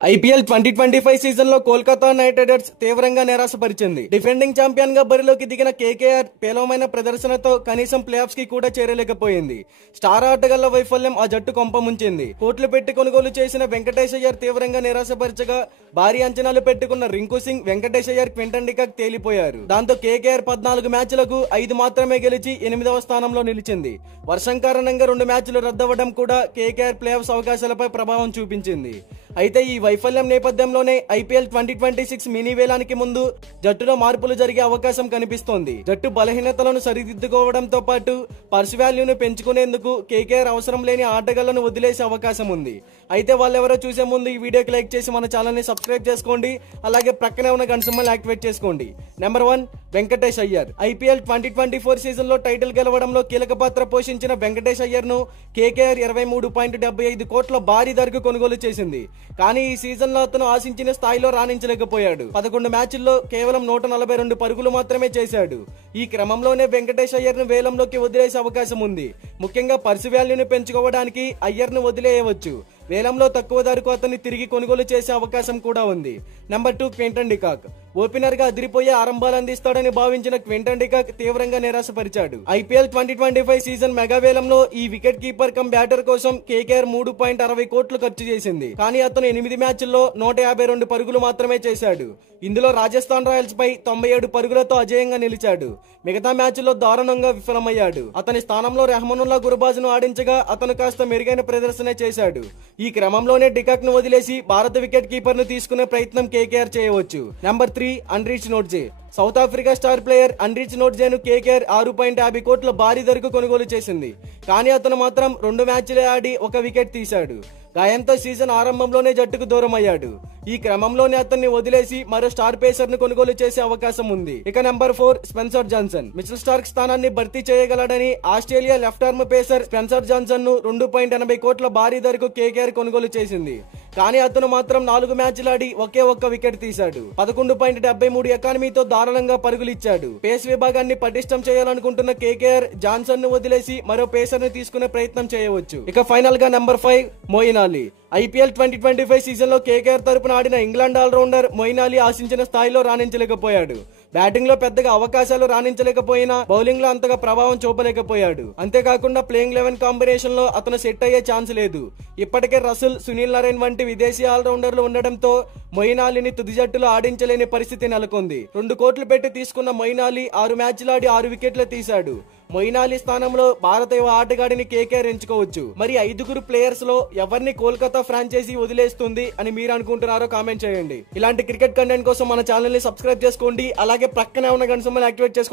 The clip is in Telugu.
ఐపీఎల్ 2025 సీజన్ లో కోల్కతా నైట్ రైడర్స్ తీవ్రంగా నిరాశపరిచింది. డిఫెండింగ్ ఛాంపియన్ గా బరిలోకి దిగిన కేకేఆర్ పేలవమైన ప్రదర్శనతో కనీసం ప్లే ఆఫ్స్ కి కూడా చేరలేకపోయింది. స్టార్ ఆటగాళ్ల వైఫల్యం ఆ జట్టు కొంపముంచింది. కోట్లు పెట్టి కొనుగోలు చేసిన వెంకటేష్ అయ్యర్ తీవ్రంగా నిరాశపరచగా, భారీ అంచనాలు పెట్టుకున్న రింకు సింగ్, వెంకటేష్ అయ్యర్, క్వింటన్ డికాక్ తేలిపోయారు. దాంతో కేకేఆర్ 14 మ్యాచ్లకు 5 మాత్రమే గెలిచి 8వ స్థానంలో నిలిచింది. వర్షం కారణంగా 2 మ్యాచ్లు రద్దవడం కూడా కేకేఆర్ ప్లే ఆఫ్స్ అవకాశాలపై ప్రభావం చూపించింది. అయితే ఈ వైఫల్యం నేపథ్యంలోనే ఐపీఎల్ 2026 మినీ వేలానికి ముందు జట్టులో మార్పులు జరిగే అవకాశం కనిపిస్తోంది. జట్టు బలహీనతలను సరిదిద్దుకోవడంతో పాటు పర్స్ వాల్యూను పెంచుకునేందుకు కేకేఆర్ అవసరం లేని ఆటగాళ్లను వదిలేసే అవకాశం ఉంది. అయితే వాళ్ళెవరో చూసే ముందు ఈ వీడియోకి లైక్ చేసి మన ఛానల్ ని సబ్స్క్రైబ్ చేసుకోండి. అలాగే ప్రక్కనే ఉన్న గంట సింబల్ యాక్టివేట్ చేసుకోండి. Number 1 Venkatesh Iyer. IPL 2024 season లో టైటిల్ గెలవడంలో కీలక పాత్ర పోషించిన వెంకటేష్ అయ్యర్ ను కేకేఆర్ 23.75 కోట్ల భారీ ధరకు కొనుగోలు చేసింది. కానీ ఈ సీజన్ లో అతను ఆశించిన స్థాయిలో రాణించలేకపోయాడు. 11 మ్యాచ్ల్లో కేవలం 142 పరుగులు మాత్రమే చేశాడు. ఈ క్రమంలోనే వెంకటేష్ అయ్యర్ ను వేలంలోకి వదిలేసే అవకాశం ఉంది. ముఖ్యంగా పర్సు వాల్యూను పెంచుకోవడానికి అయ్యర్ ను వదిలేయవచ్చు. వేలంలో తక్కువ ధరకు అతన్ని తిరిగి కొనుగోలు చేసే అవకాశం కూడా ఉంది. Number 2 Quinton de Kock. ఓపెనర్ గా అదిరిపోయే ఆరంభాలు అందిస్తాడని భావించిన క్వింటన్ డికాక్ తీవ్రంగా నిరాశపరిచాడు. ఐపీఎల్ 2025 సీజన్ మెగా వేలంలో ఈ వికెట్ కీపర్ కమ్ బ్యాటర్ కోసం కేకేఆర్ 3.60 కోట్లు ఖర్చు చేసింది. కానీ అతను 8 మ్యాచ్ల్లో 152 పరుగులు మాత్రమే చేశాడు. ఇందులో రాజస్థాన్ రాయల్స్ పై 97 పరుగులతో అజేయంగా నిలిచాడు. మిగతా మ్యాచ్ల్లో దారుణంగా విఫలమయ్యాడు. అతని స్థానంలో రెహమానుల్లా గుర్బాజ్ ను ఆడించగా అతను కాస్త మెరుగైన ప్రదర్శన చేశాడు. ఈ క్రమంలోనే డికాక్ ను వదిలేసి భారత వికెట్ కీపర్ ను తీసుకునే ప్రయత్నం కేకేఆర్ చేయవచ్చు. Number 3 Anrich Nortje. South Africa star player Anrich నోడ్జేను కేకేఆర్ 6.50 కోట్ల భారీ ధరకు కొనుగోలు చేసింది. కానీ అతను మాత్రం 2 మ్యాచ్లే ఆడి 1 వికెట్ తీశాడు. గాయంతో సీజన్ ఆరంభంలోనే జట్టుకు దూరం అయ్యాడు. ఈ క్రమంలోనే అతన్ని వదిలేసి మరో స్టార్ పేసర్ ను కొనుగోలు చేసే అవకాశం ఉంది. ఇక number 4 Spencer Johnson. Mitchell Starc స్థానాన్ని భర్తీ చేయగలడని Australia left arm pacer Spencer Johnson ను 2.80 కోట్ల భారీ ధరకు కేకేఆర్ కొనుగోలు చేసింది. కానీ అతను మాత్రం 4 మ్యాచ్లు ఆడి ఒకే 1 వికెట్ తీశాడు. 11.73 ఎకానమీతో దారుణంగా పరుగులిచ్చాడు. పేస్ విభాగాన్ని పటిష్టం చేయాలనుకుంటున్న కేకేఆర్ జాన్సన్ ను వదిలేసి మరో పేసర్ ను తీసుకునే ప్రయత్నం చేయవచ్చు. ఇక ఫైనల్ గా number 5 Moeen Ali. IPL 2025 season లో కేకేఆర్ తరపున ఆడిన ఇంగ్లాండ్ ఆల్రౌండర్ మొయిన్ అలీ ఆశించిన స్థాయిలో రాణించలేకపోయాడు. బ్యాటింగ్ లో పెద్దగా అవకాశాలు రాణించలేకపోయినా బౌలింగ్ లో అంతగా ప్రభావం చూపలేకపోయాడు. అంతేకాకుండా ప్లేయింగ్ 11 కాంబినేషన్ లో అతను సెట్ అయ్యే ఛాన్స్ లేదు. ఇప్పటికే రసూల్, సునీల్ నరైన్ వంటి విదేశీ ఆల్రౌండర్లు ఉండడంతో మొయిన్ అలీని తుది జట్టులో ఆడించలేని పరిస్థితి నెలకొంది. 2 కోట్లు పెట్టి తీసుకున్న మొయిన్ అలీ 6 మ్యాచ్లు ఆడి 6 వికెట్లు తీశాడు. మొయిన్ అలీ స్థానంలో భారత యువ ఆటగాడిని కేకేఆర్ ఎంచుకోవచ్చు. మరి 5 ప్లేయర్స్ లో ఎవరిని కోల్కతా ఫ్రాంచైజీ వదిలేస్తుంది అని మీరు అనుకుంటున్నారో కామెంట్ చేయండి. ఇలాంటి క్రికెట్ కంటెంట్ కోసం మన ఛానల్ ని సబ్స్క్రైబ్ చేసుకోండి. అలాగే ప్రక్కనే ఉన్న గంట సింబల్ యాక్టివేట్ చేసుకోండి.